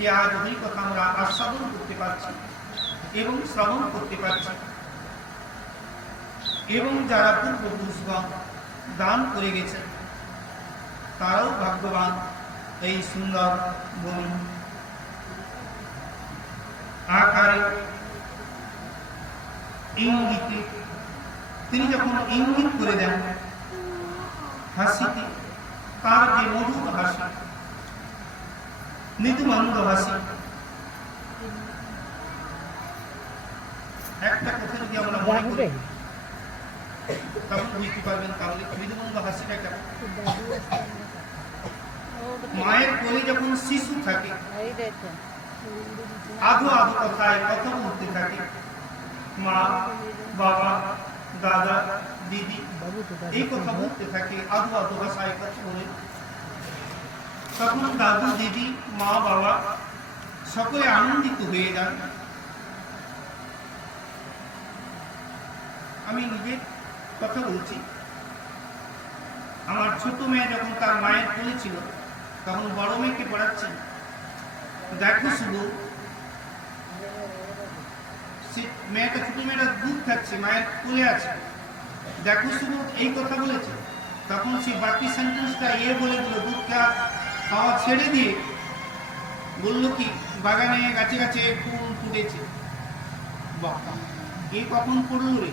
যে আজ ওই কথা আমরা আস্বাদন করতে পারছি এবং শ্রবণ করতে পারছি এবং যারা পূর্বপুরুষগণ দান করে গেছেন, তারাও ভাগ্যবান এই সুন্দর বন। আকারে ইঙ্গিতে, তিনি যখন ইঙ্গিত করে দেন হাসিতে, তার যে মধুর হাসি মৃদুমন্দ হাসি। একটা কথা যদি আমরা মনে করি তখন বুঝতে পারবেন তাহলে মৃদুমন্দ হাসিটা কেমন। মায়ের কোলে যখন শিশু থাকে আধো আধো কথায় কথা বলতে থাকে মা বাবা দাদা দিদি এই কথা বলতে থাকে আধো আধো ভাষায় কথা বলে। তখন দাদু, দিদি, মা, বাবা সকলে আনন্দিত হয়ে যান। আমি নিজের কথা বলছি। আমার ছোট মেয়ে যখন তার মায়ের কোলে ছিল, তখন বড় মেয়েকে পড়াচ্ছেন দেখো শুধু মেয়েটা, ছোট মেয়েটা দুধ খাচ্ছে মায়ের কোলে আছে। দেখো শুধু এই কথা বলেছে। তখন সে বাকি সেন্টেন্সটা এ বলে দিল, দুধ খা- খাওয়া ছেড়ে দিয়ে বলল কি বাগানে গাছে গাছে ফুল ফুটেছে। বাবা এ কখন পড়ল রে?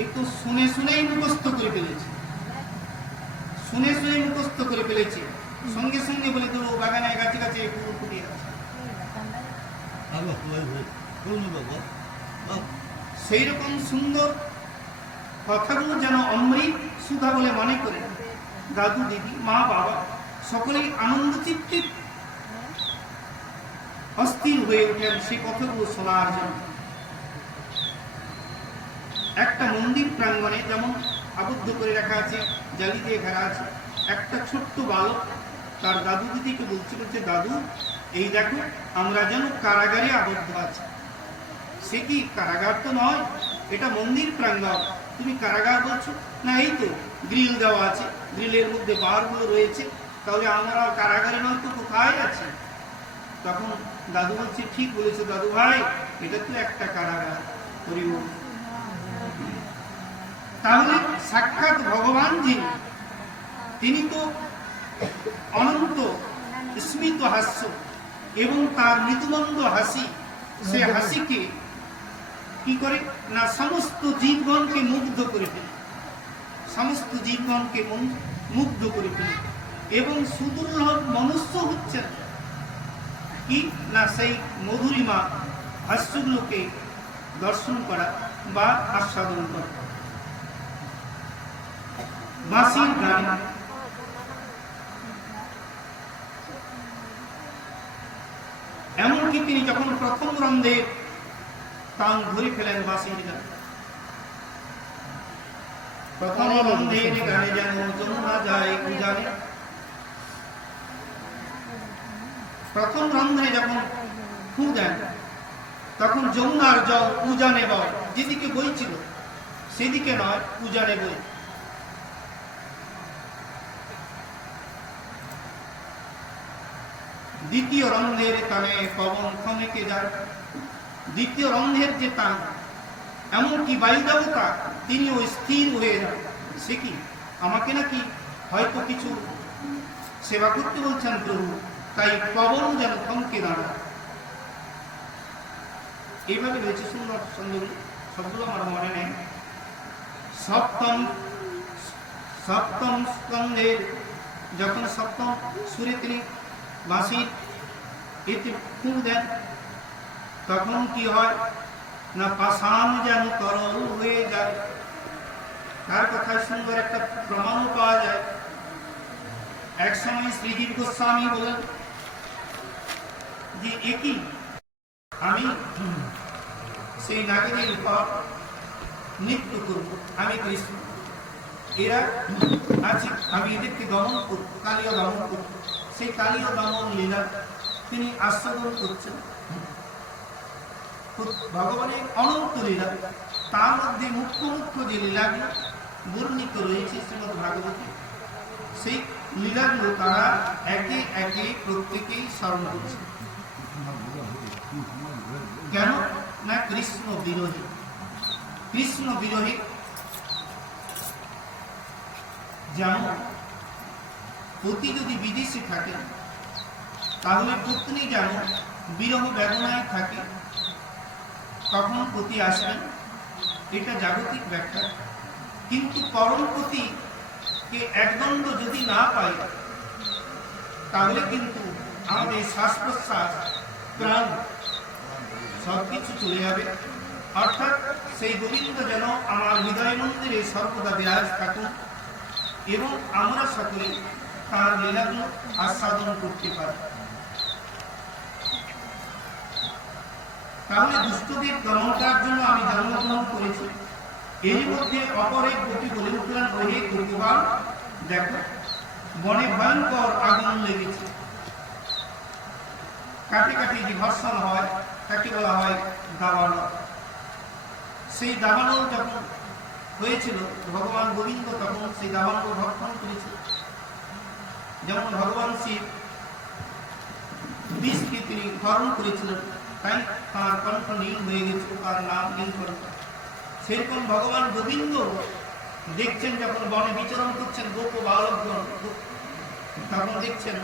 এ তো শুনে শুনেই মুখস্থ করে ফেলেছে। শুনে শুনে মুখস্থ করে ফেলেছে। সঙ্গে সঙ্গে বলে দিল বাগানে গাছে গাছে ফুল ফুটে আছে। সেই রকম সুন্দর কথাগুলো যেন অমৃত সুধা বলে মনে করে। দাদু দিদি মা বাবা সকলেই আনন্দ চিত্তে অস্থির হয়ে ওঠেন সেই কথাগুলো শোনার জন্য। একটা মন্দির প্রাঙ্গণে যেমন আবদ্ধ করে রাখা আছে জালি দিয়ে ঘেরা আছে, একটা ছোট্ট বালক তার দাদু দিদিকে বলছিল যে, দাদু, এই দেখো, আমরা যেন কারাগারে আবদ্ধ আছি। সে কি কারাগার তো নয়, এটা মন্দির প্রাঙ্গণ। তুমি কারাগার বলছো? না, এই তো, গ্রিল দেওয়া আছে, গ্রিলের মধ্যে বারগুলো রয়েছে। তাহলে আমরা কারাগারে নয় তো কোথায় আছি? তখন দাদু বলছে, ঠিক বলেছে দাদু ভাই, এটা তো একটা কারাগার হরি তাহলে সাক্ষাৎ ভগবান যিনি তিনি তো অনন্ত, স্মিত হাস্য এবং তার মৃদুমন্দ হাসি, সে হাসিকে কি করে? না, সমস্ত জীবগণকে মুগ্ধ করে ফেলে। সমস্ত জীবগণকে মুগ্ধ করে ফেলে। এবং সুদুর্লভ মনুষ্য হচ্ছেন কি? না সেই মধুরিমা হাস্যগুলোকে দর্শন করা বা আস্বাদন করা। এমনকি তিনি যখন প্রথম রন্ধে তান ধরে ফেলেন বাঁশির গান। প্রথম রন্ধে গানে যেন যমুনা যায় উজানে। প্রথম রন্ধনে যখন ফু দেন, তখন যমুনার জল উজানে বয় যেদিকে বইছিল সেদিকে নয় উজানে বই দ্বিতীয় রন্ধের টানে পবন ক্ষমেকে যায় দ্বিতীয় রন্ধের যে টান এমনকি বায়ুদেবতা তিনিও স্থির হয়ে যান। সে কি? আমাকে নাকি হয়তো কিছু সেবা করতে বলছেন প্রভু? তাই পবন যেন থমকে দাঁড়ায়। এইভাবে রয়েছে সুন্দর সুন্দর সবগুলো আমার মনে নেই। সপ্তম সপ্তম স্কন্ধের যখন সপ্তম সুরে তিনি বাঁশির এতে ফুঁ দেন, তখন কি হয়? না, পাষাণ যেন তরল হয়ে যায়। তার কথায় সুন্দর একটা প্রমাণও পাওয়া যায়। এক সময় শ্রীজীব গোস্বামী বলেন যে একই, আমি সেই নাগিনীর উপর নৃত্য করব, আমি কৃষ্ণ। এরা আছে, আমি এদেরকে দমন করব, কালীয় দমন করব। সেই কালীয় দমন লীলা তিনি আস্বাদন করছেন। ভগবানের অনন্ত লীলা, তার মধ্যে মুখ্য মুখ্য যে লীলাগুলো বর্ণিত রয়েছে শ্রীমদ ভাগবতী সেই লীলাগুলো তারা একে একে প্রত্যেকেই স্মরণ করছে কেন? না, কৃষ্ণ বিরোধী কৃষ্ণ বিরোধী যেমন পতি যদি বিদেশে থাকে, তাহলে পত্নী যেন বিরহ বেদনায় থাকে, তখন পতি আসবেন। এটা জাগতিক ব্যাখ্যা। কিন্তু পরমপতি কে একদণ্ড যদি না পাই তাহলে কিন্তু আমাদের শ্বাস প্রশ্বাস প্রাণ সবকিছু চলে যাবে। অর্থাৎ সেই গোবিন্দ যেন আমার হৃদয় মন্দিরে সর্বদা বিরাজ থাকুন এবং আমরা সকলে তার লীলাগুলো আস্বাদন করতে পারি। তাহলে দুষ্টদের দমনটার জন্য আমি জন্মগ্রহণ করেছি। এর মধ্যে অপর এক গোপী বলে উঠলেন, ওহে গোপীবান, দেখো, বনে ভয়ঙ্কর আগুন লেগেছে। কাটে কাটে যে ভর্ষণ হয়। তাকে বলা হয় দাবানল। সেই দাবানল যখন হয়েছিল, ভগবান গোবিন্দ তখন সেই দাবানল ভক্ষণ করেছিল। যেমন ভগবান শিব বিষকে তিনি হরণ করেছিলেন, তাই তার কণ্ঠ নীল হয়ে গেছে, তার নাম নীলকণ্ঠ সেরকম ভগবান গোবিন্দ দেখছেন যখন বনে বিচরণ করছেন, গোপ বালকগণ তখন দেখছেন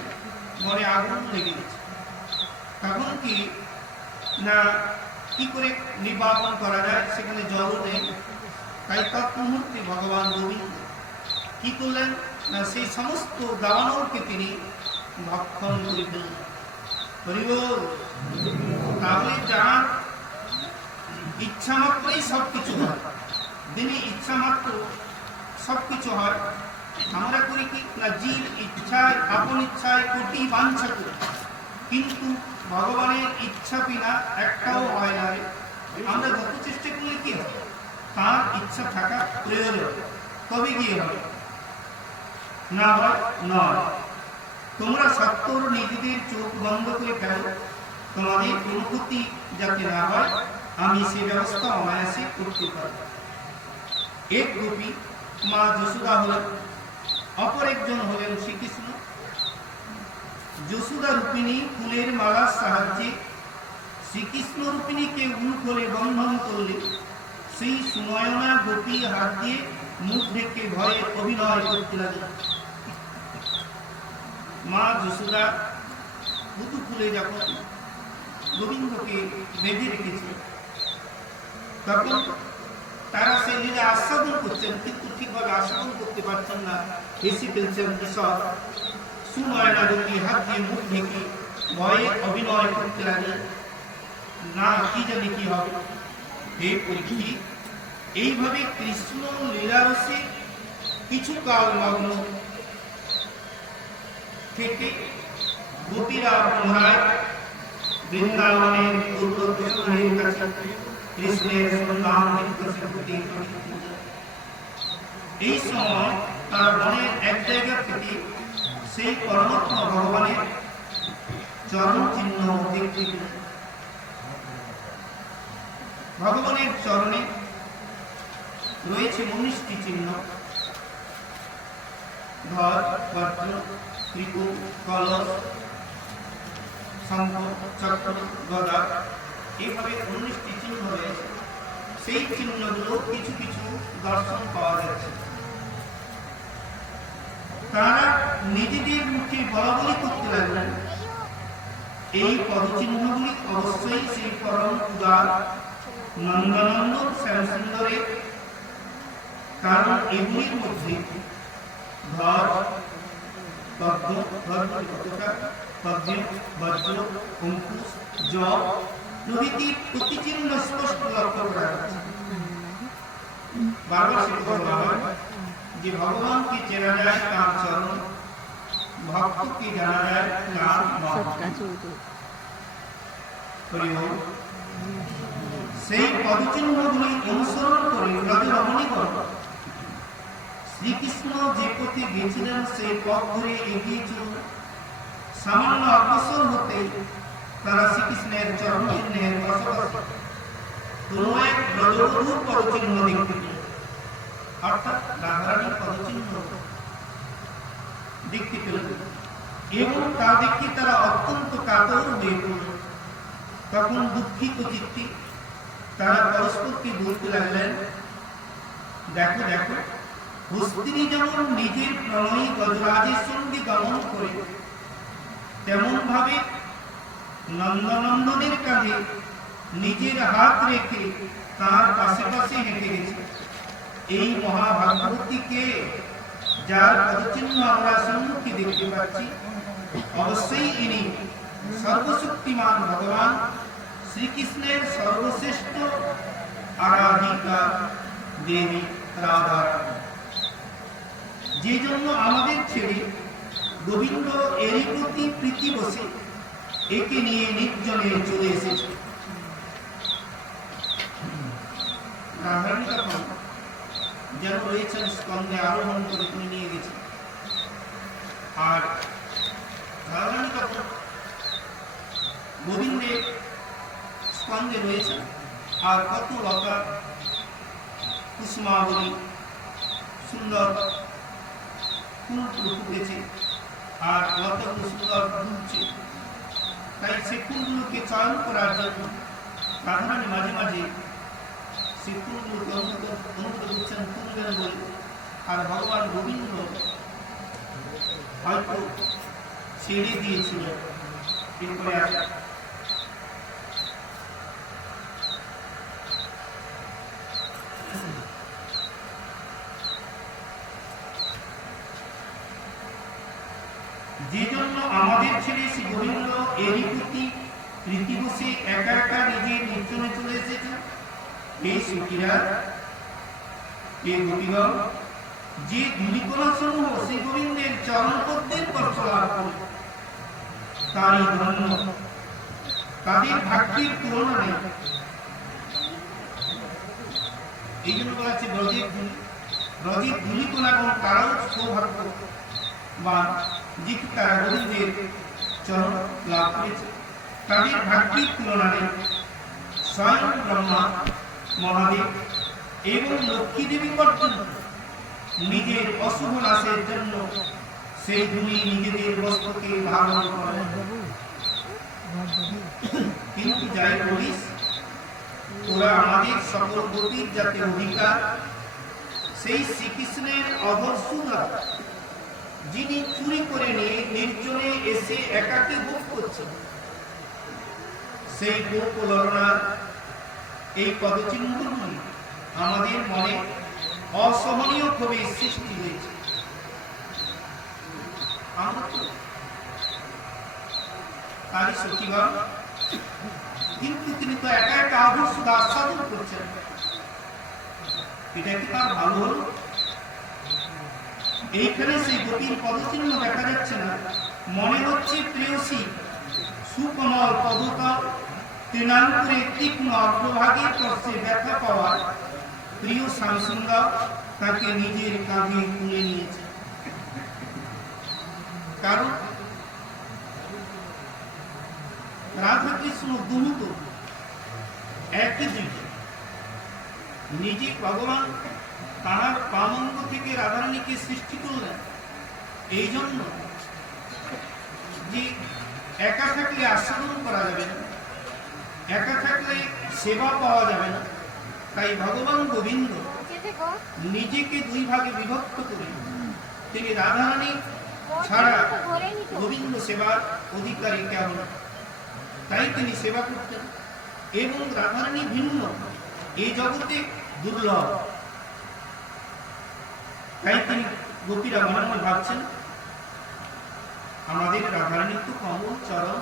বনে আগুন লেগে গেছে। তখন কি না কি করে নির্বাপন করা যায় সেখানে জলও নেই। তাই তৎমুহূর্তে ভগবান গোবিন্দ কি করলেন? না সেই সমস্ত দাবানলকে তিনি ভক্ষণ করে ফেললেন তাহলে যার ইচ্ছা মাত্রই সব কিছু হয়, যিনি ইচ্ছা মাত্র সব কিছু হয়, আমরা করি কি? না, জীব ইচ্ছায়, আপন ইচ্ছায় কোটি বাঞ্ছা করি। কিন্তু ভগবানের ইচ্ছা বিনা একটাও হয় না আমরা যত চেষ্টা করলে কি হবে? তার ইচ্ছা থাকা প্রয়োজন। তবে গিয়ে হবে? না হয়, নয়। তোমরা সত্তর নিজেদের চোখ বন্ধ করে ফেলো। তোমাদের অনুভূতি যাতে না হয়, আমি সে ব্যবস্থা অনায়াসে করতে পারি এক গোপী মা যশোদা হলেন। অপর একজন হলেন শ্রীকৃষ্ণ যশোদা রূপিণী ফুলের মালার সাহায্যে শ্রীকৃষ্ণ রূপিণীকে উলখোলে বন্ধন করলে, সেই সুনয়না গোপী হাত দিয়ে মুখ ঢেকে ভয়ে অভিনয় করতে লাগলেন মা যশোদা পুতু ফুলে যখন গোবিন্দকে বেঁধে রেখেছে, তখন তারা সেই লীলা আস্বাদন করছেন, কিন্তু ঠিকভাবে আস্বাদন করতে পারছেন না, হেসে ফেলছেন কিশোর সুনয়না গোপী হাত দিয়ে মুখ ঢেকে ভয়ে অভিনয় করতে লাগলেন না কি জানি কি হবে হে পরীক্ষিত এইভাবে কৃষ্ণ লীলারসে কিছু কাল মগ্ন থেকে গোপীরা পুনরায় বৃন্দাবনের পূর্ব কৃষ্ণের কাছে কৃষ্ণের সন্ধান করতে করতে এই সময় তার মনের এক জায়গা থেকে সেই পরমাত্মা ভগবানের চরণ চিহ্ন দেখতে। ভগবানের চরণে রয়েছে উনিশটি চিহ্ন। ধর বজ্র ত্রিপুর কলস, শঙ্খ, চক্র, গদা এইভাবে উনিশটি চিহ্ন রয়েছে। সেই চিহ্নগুলো কিছু কিছু দর্শন পাওয়া যাচ্ছে। তারা নিজেদের মুখে বলা বলি করতে লাগলেন। এই পদচিহ্নগুলি অবশ্যই সেই পরম উদার নন্দনন্দ শ্যামসুন্দরের কারণ এগুলির মধ্যে হয় যে ভগবানকে চেনা যায় তার চরণ ভক্তকে জানা যায় তার নাম সৎকা চৌধুরী হরি ওম। সেই পদচিহ্নগুলি অনুসরণ করে ব্রজ রমণীগণ শ্রীকৃষ্ণ যে পথে গেছিলেন সেই পথ ধরে এগিয়ে সামান্য অগ্রসর হতে তারা শ্রীকৃষ্ণের চরণ চিহ্নের কোনো এক ব্রজবধূর পদচিহ্ন দেখতে অর্থাৎ রাধারানীর পদচিহ্ন দেখতে পেল এবং তা দেখে তারা অত্যন্ত কাতর হয়ে পড়ল। তখন দুঃখিত চিত্তে তারা পরস্পরকে বলতে লাগলেন, দেখো দেখো, হস্তিনী যেমন নিজের প্রণয়ী গজরাজের সঙ্গে দমন করে তেমন ভাবে নন্দনন্দনের কাঁধে নিজের হাত রেখে তার পাশে পাশে হেঁটে গেছে। এই মহাভাগবতীকে যার পদচিহ্ন আমরা সম্মুখে দেখতে পাচ্ছি। অবশ্যই ইনি সর্বশক্তিমান ভগবান। শ্রীকৃষ্ণের সর্বশ্রেষ্ঠ আরাধিকা দেবী রাধা যে জন্য আমাদের ছেড়ে গোবিন্দ এরই প্রতি প্রীতি বসে একে নিয়ে নির্জনে চলে এসেছে। যেন রয়েছেন স্কন্ধে আরোহণ করে তিনি নিয়ে গেছেন। আর রাধারানী তখন গোবিন্দের স্কন্ধে রয়েছেন আর কত লতা, কুসুমাবলী, সুন্দর ফুল ফুল ফুটেছে, আর লতাগুলো সুন্দর ফুলছে তাই সে ফুলগুলোকে চয়ন করার জন্য রাধারানী মাঝে মাঝে সে ফুলগুলোকে অনুমোদ অনুমোদ করছেন ফুলবেন বলে। আর ভগবান গোবিন্দ হয়তো ছেড়ে দিয়েছিল। যে জন্য আমাদের ছেলে শ্রী গোবিন্দ এরই প্রতি প্রীতি বসে একা একা নিজে নির্জনে চলে এসেছে। এই সুখীরা এই গোপীগণ যে ধূলিকণা সমূহ শ্রী গোবিন্দের চরণ পদ্মের স্পর্শ লাভ করে তারই ধন্য। তাদের ভাগ্যের তুলনা নেই। এই জন্য বলা হচ্ছে ব্রজের ধূলি ব্রজের ধূলিকণা এবং তারাও সৌভাগ্য। বা যেহেতু তারা গোবিন্দের চরণ লাভ করেছে, তাদের ভাগ্যের তুলনা নেই। স্বয়ং ব্রহ্মা, মহাদেব এবং লক্ষ্মী দেবী পর্যন্ত নিজের অশুভ নাশের জন্য সেই ধুলি নিজেদের বস্ত্রকে ধারণ করে। কিন্তু যাই বলিস, তোরা আমাদের সকল গতির যাতে অধিকার, সেই শ্রীকৃষ্ণের অধর্ষুরা যিনি চুরি করে নিয়ে নির্জনে এসে একাকে ভোগ করছেন সেই গোপ লড়নার এই পদচিহ্নগুলি আমাদের মনে অসহনীয় ভাবে সৃষ্টি হয়েছে। কিন্তু তিনি তো একা একা আদর্শ আস্বাদন করছেন। এটা কি তার ভালো হলো? এইখানে সেই গতির পদচিহ্ন দেখা যাচ্ছে না। মনে হচ্ছে প্রেয়সী, সুকমল পদতা তৃণাঙ্কুরে তীক্ষ্ণ অগ্রভাগের পক্ষে ব্যথা পাওয়া প্রিয় শামসুন্দর তাকে নিজের কাঁধে তুলে নিয়েছে। কারণ রাধাকৃষ্ণ দুহুত একই দিকে নিজে ভগবান তাহার পামঙ্গ থেকে রাধারানীকে সৃষ্টি করলেন। এই জন্য যে একা থাকলে আস্বাদন করা যাবে না, একা থাকলে সেবা পাওয়া যাবে না তাই ভগবান গোবিন্দ নিজেকে দুই ভাগে বিভক্ত করে তিনি রাধারানী ছাড়া গোবিন্দ সেবার অধিকারী কেমন তাই তিনি সেবা করতেন এবং রাধারানী ভিন্ন। এই জগতে দুর্লভ। তাই তিনি গোপীরা মনে মনে ভাবছেন আমাদের রাধারানী তো কমল চরণ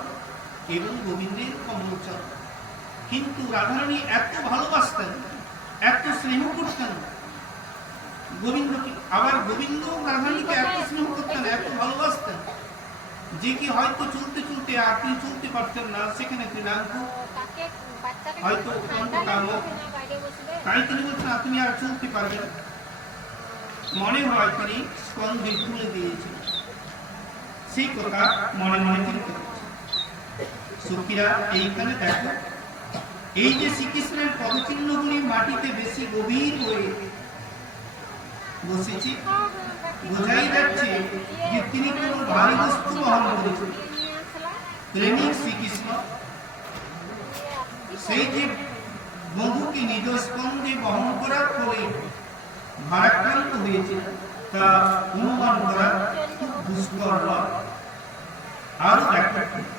এবং গোবিন্দের কমল চরণ। কিন্তু রাধারানী এত ভালোবাসতেন এত স্নেহ করতেন গোবিন্দকে আবার গোবিন্দ রাধারানীকে এত স্নেহ করতেন এত ভালোবাসতেন। যে কি হয়তো চলতে চলতে আপনি চলতে পারতেন না, সেখানে তৃণাঙ্ক হয়তো তাই তিনি বলছেন আপনি আর চলতে পারবেন। মনে হয় তিনি স্কন্ধে তুলে দিয়েছেন। সেই কথা মনে মনে চিন্তা সখীরা এইখানে দেখো এই যে শ্রীকৃষ্ণের পদচিহ্নগুলি মাটিতে বেশি গভীর হয়ে বসেছে, বোঝাই যাচ্ছে যে তিনি কোনো ভারী বস্তু বহন করেছেন প্রেমিক শ্রীকৃষ্ণ, সেই যে বহুকে নিজ স্কন্ধে বহন করার ফলে ভারাক্রান্ত হয়েছে, তা অনুমান করা খুব দুষ্কর। আর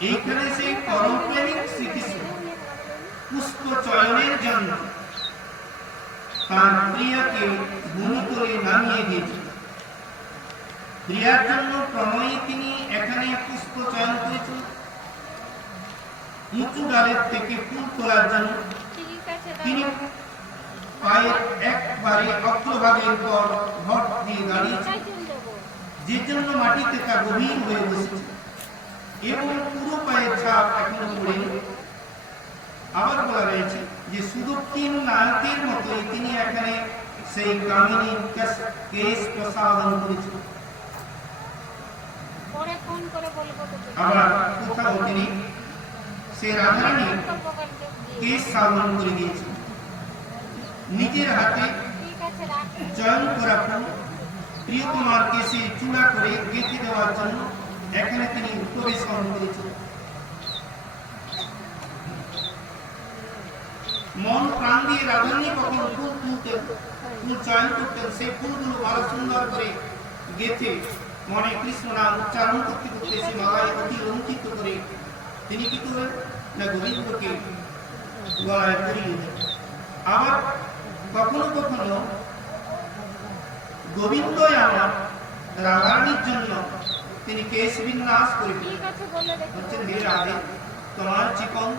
এইখানে সেই পরমপ্রেমিক শ্রীকৃষ্ণ পুষ্প চয়নের জন্য তার প্রিয়াকে ভূমি করে নামিয়ে দিয়েছিল প্রিয়ার জন্য প্রণয়ে তিনি এখানে পুষ্প চয়ন করেছেন। উঁচু ডালের থেকে ফুল তোলার জন্য তিনি পায়ের একবারে অগ্রভাগের পর ভট দিয়ে দাঁড়িয়েছেন, যে জন্য মাটিতে তা গভীর হয়ে বসেছে। এবং পুরো পায়ের ছাপ এখনও পড়েনি আবার বলা রয়েছে যে সুদক্ষিণ নায়কের মতোই তিনি এখানে সেই কামিনী কেশ প্রসাদন করেছেন। আবার কোথাও তিনি সেই রাধারানী করে দিয়েছেন। নিজের হাতে চয়ন করা চূড়া করে গেঁথে দেওয়ার জন্য এখানে তিনি পরিশ্রম করেছেন মন প্রাণ দিয়ে রাধারানী কখন ফুল তুলতেন ফুল চয়ন করতেন সেই ফুলগুলো ভালো সুন্দর করে গেঁথে মনে কৃষ্ণ নাম উচ্চারণ করতে করতে সে মালায় অতি রঞ্চিত করে তিনি কি করবেন না গোবিন্দকে গলায় পরিয়ে দেন আবার কখনো কখনো গোবিন্দই আমার রাধারানীর জন্য তিনি কেশ বিন্যাস করে দিলেন। ঠিক আছে বলে দেখো। বলছেন হে রাধে তোমার চিকন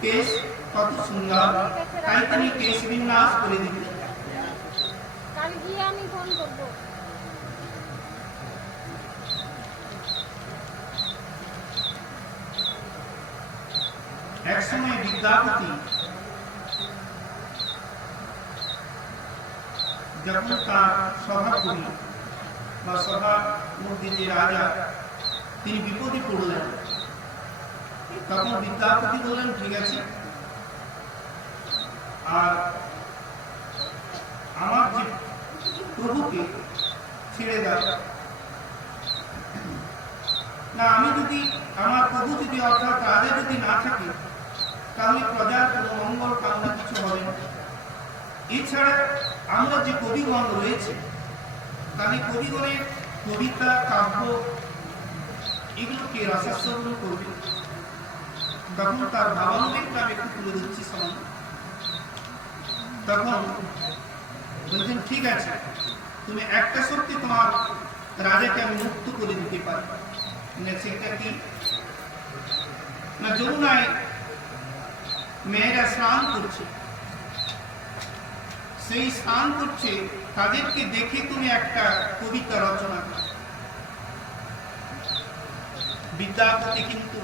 কেশ কত সুন্দর। তাই তিনি কেশ বিন্যাস করে করব। একসময় বিদ্যাপতি যখন তার সভা করি বা সভা মধ্যে যে রাজা তিনি বিপদে পড়লেন। তখন বিদ্যাপতি বললেন ঠিক আছে আর আমার যে প্রভুকে ছেড়ে দাও। না, আমি যদি আমার প্রভু যদি অর্থাৎ রাজা যদি না থাকে, তাহলে প্রজার কোনো মঙ্গল কামনা কিছু হবে না। এছাড়া আমরা যে কবিগণ রয়েছে, তাহলে কবিগণের কবিতা, কাব্য, এগুলোকে রসাস্বরণ করবে। তখন তার ভাবানুবেগটা আমি একটু তুলে দিচ্ছি সমান তখন বলছেন, ঠিক আছে, তুমি একটা সত্যি তোমার রাজাকে আমি মুক্ত করে দিতে পারি না সেটা কি? না, যমুনায় মেয়েরা স্নান করছে। সেই স্নান করছে, তাদেরকে দেখে তুমি একটা কবিতা রচনা করো। বিদ্যাপতি কিন্তু